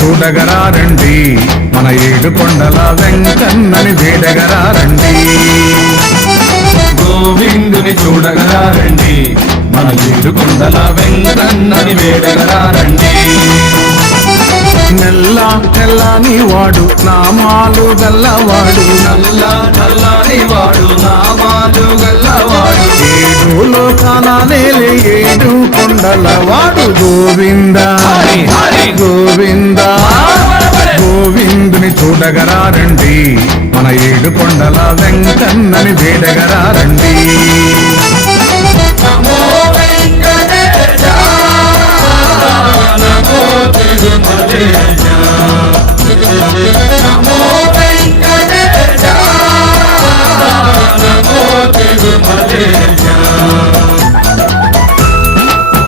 చూడగరారండి, మన ఏడుకొండల వెంకన్నని వేడగరారండి. గోవిందుని చూడగరారండి, మన ఏడుకొండల వెంకన్నని వేడగరారండి. నెల్ల తెల్లని వాడు నామాలు గల్లవాడు, నల్ల నల్లని వాడు నామాలు గల్లవాడు, ఏడు లోకాల నేలే ఏడు కొండల వాడు గోవింద హరి హరి గోవింద. గోవిందుని చూడగరారండి, మన ఏడుకొండల వెంకన్నని వేడగరారండి.